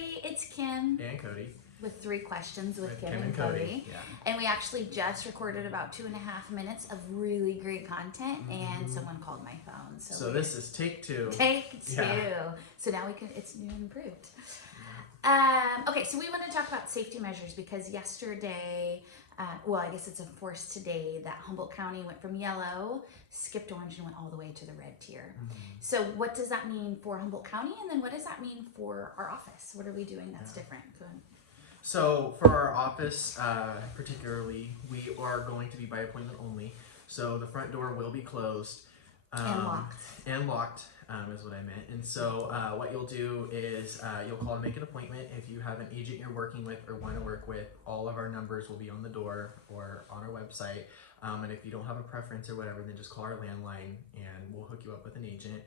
everybody, it's Kim and Cody with 3 questions with Kim and Cody. Yeah. And we actually just recorded about 2.5 minutes of really great content, and someone called my phone. So this is take 2. Take 2. Yeah. So now it's new and improved. Okay, so we want to talk about safety measures because yesterday, well, I guess it's enforced today that Humboldt County went from yellow, skipped orange, and went all the way to the red tier. So what does that mean for Humboldt County, and then what does that mean for our office? What are we doing that's different? Go ahead. So for our office, particularly, we are going to be by appointment only. So the front door will be closed. And locked. And locked is what I meant. And so what you'll do is you'll call and make an appointment. If you have an agent you're working with or want to work with, all of our numbers will be on the door or on our website. And if you don't have a preference or whatever, then just call our landline and we'll hook you up with an agent.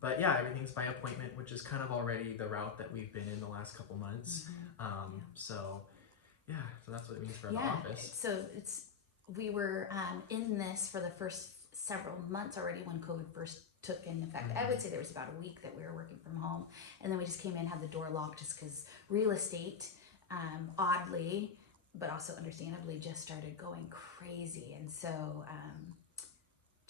But yeah, everything's by appointment, which is kind of already the route that we've been in the last couple months. So that's what it means for the office. So we were in this for the first several months already when COVID first took in effect. I would say there was about a week that we were working from home, and then we just came in, had the door locked just because real estate, oddly, but also understandably, just started going crazy. And so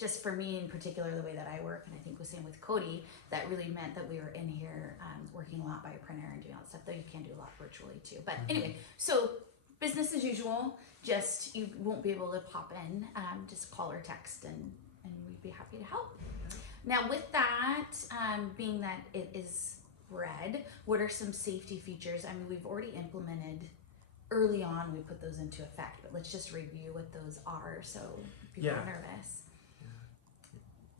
just for me in particular, the way that I work, and I think was same with Cody, that really meant that we were in here working a lot by a printer and doing all that stuff, though you can do a lot virtually too. But anyway, so business as usual, just you won't be able to pop in, just call or text and we'd be happy to help. Now with that, being that it is red, what are some safety features? I mean, we've already implemented early on, we put those into effect, but let's just review what those are so people are nervous.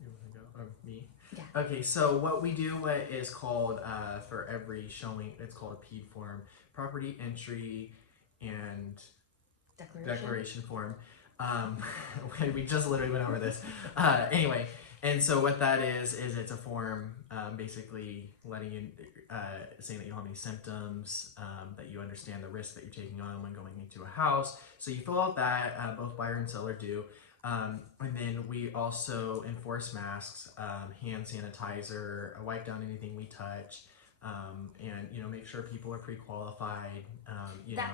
You want to go? Or me? Yeah. Okay, so what we do is called, for every showing, it's called a PED form, property entry and declaration form. We just literally went over this. Anyway, and so what that is it's a form basically letting you, saying that you don't have any symptoms, that you understand the risk that you're taking on when going into a house. So you fill out that, both buyer and seller do. And then we also enforce masks, hand sanitizer, wipe down anything we touch, and make sure people are pre-qualified.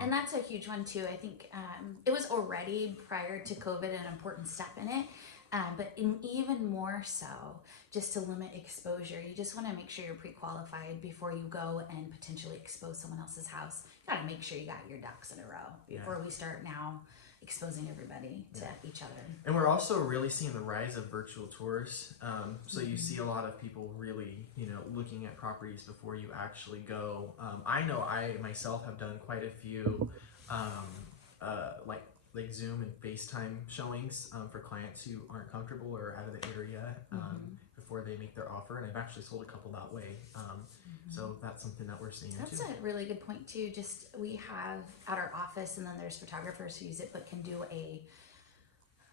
And that's a huge one too. I think it was already prior to COVID an important step in it, but even more so, just to limit exposure. You just want to make sure you're pre-qualified before you go and potentially expose someone else's house. You got to make sure you got your ducks in a row before we start now exposing everybody to each other. And we're also really seeing the rise of virtual tours. So you see a lot of people really, looking at properties before you actually go. I know I myself have done quite a few like Zoom and FaceTime showings for clients who aren't comfortable or out of the area before they make their offer. And I've actually sold a couple that way. So that's something that we're seeing too. That's a really good point too. Just we have at our office, and then there's photographers who use it, but can do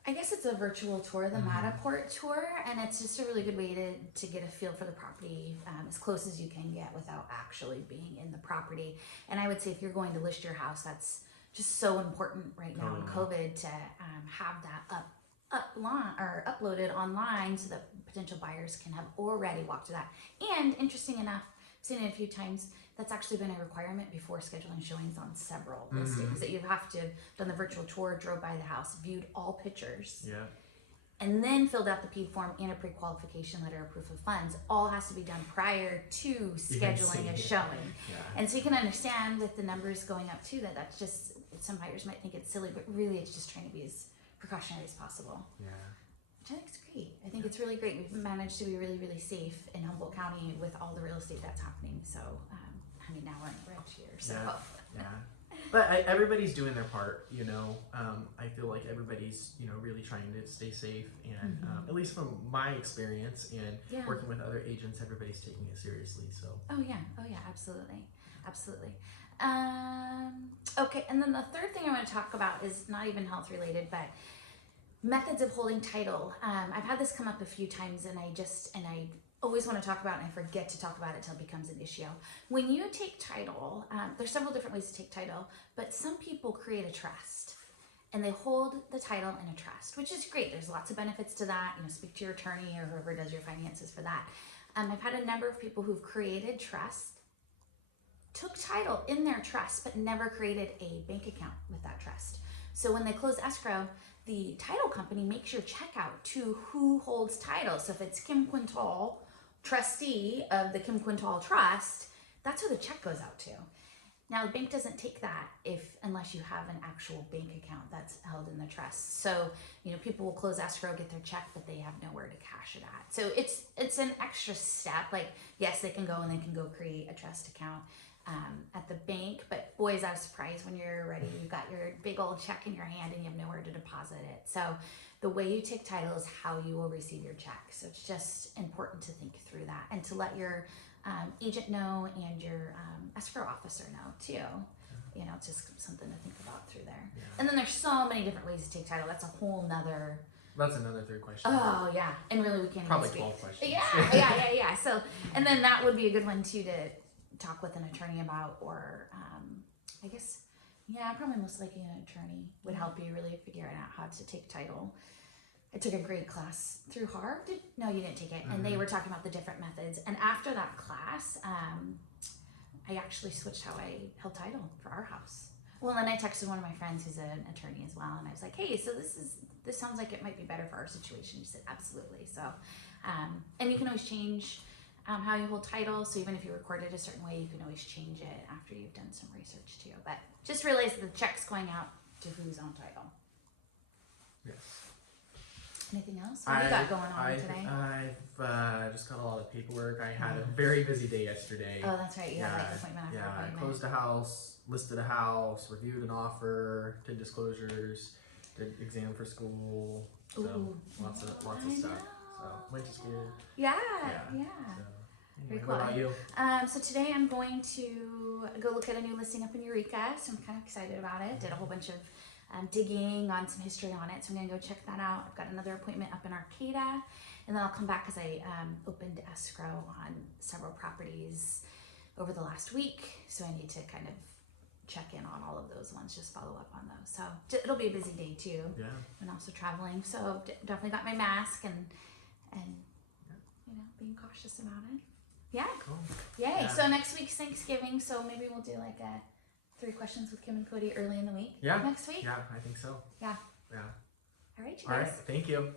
I guess it's a virtual tour, the Matterport tour, and it's just a really good way to get a feel for the property as close as you can get without actually being in the property. And I would say if you're going to list your house, that's just so important right now in COVID to have that uploaded online so that potential buyers can have already walked through that. And interesting enough, I've seen it a few times, that's actually been a requirement before scheduling showings on several listings, that you have to have done the virtual tour, drove by the house, viewed all pictures, and then filled out the PED form and a pre-qualification letter or proof of funds. All has to be done prior to scheduling a showing. And so you can understand with the numbers going up too, that's just, some buyers might think it's silly, but really it's just trying to be as precautionary as possible. Which I think is great. I think it's really great. We've managed to be really, really safe in Humboldt County with all the real estate that's happening. So, now we're in the red here. So. But everybody's doing their part, I feel like everybody's, really trying to stay safe. And at least from my experience and working with other agents, everybody's taking it seriously. So. Oh yeah, absolutely. Okay, and then the third thing I want to talk about is not even health related, but methods of holding title. I've had this come up a few times, and I always want to talk about it, and I forget to talk about it until it becomes an issue. When you take title, there's several different ways to take title, but some people create a trust, and they hold the title in a trust, which is great. There's lots of benefits to that. Speak to your attorney or whoever does your finances for that. I've had a number of people who've created trust took title in their trust but never created a bank account with that trust. So when they close escrow, the title company makes your check out to who holds title. So if it's Kim Quintal, trustee of the Kim Quintal Trust, that's who the check goes out to. Now the bank doesn't take that unless you have an actual bank account that's held in the trust. So people will close escrow, get their check, but they have nowhere to cash it at. So it's an extra step. Like yes, they can go create a trust account at the bank, but boy is I was surprised when you're ready. You've got your big old check in your hand and you have nowhere to deposit it. So the way you take title is how you will receive your check. So it's just important to think through that and to let your agent know and your escrow officer know too. It's just something to think about through there. Yeah. And then there's so many different ways to take title. That's another 3 questions. Oh yeah, and really we can't probably 12 questions. Yeah. So and then that would be a good one too to talk with an attorney about, or I guess probably most likely an attorney would help you really figuring out how to take title. I took a great class through Harvard. No, you didn't take it. And they were talking about the different methods. And after that class, I actually switched how I held title for our house. Well, then I texted one of my friends who's an attorney as well, and I was like, "Hey, so this sounds like it might be better for our situation." She said, "Absolutely." So, and you can always change how you hold title. So even if you record it a certain way, you can always change it after you've done some research too. But just realize the check's going out to who's on title. Yes. Anything else? What do you got going on today? I've just got a lot of paperwork. I had a very busy day yesterday. Oh, that's right. You had appointment after appointment. I closed a house, listed a house, reviewed an offer, did disclosures, did exam for school. So lots of stuff. So went to school. Yeah. So, anyway, Very cool. What about you? So today I'm going to go look at a new listing up in Eureka. So I'm kind of excited about it. Did a whole bunch of digging on some history on it. So I'm going to go check that out. I've got another appointment up in Arcata. And then I'll come back because I opened escrow on several properties over the last week. So I need to kind of check in on all of those ones, just follow up on those. So it'll be a busy day too. Yeah. And also traveling. So definitely got my mask and being cautious about it. Yeah. Cool. Yay. Yeah. So next week's Thanksgiving. So maybe we'll do like a 3 questions with Kim and Cody early in the week. Yeah. Next week. Yeah, I think so. Yeah. Yeah. All right, you guys. All right. Thank you.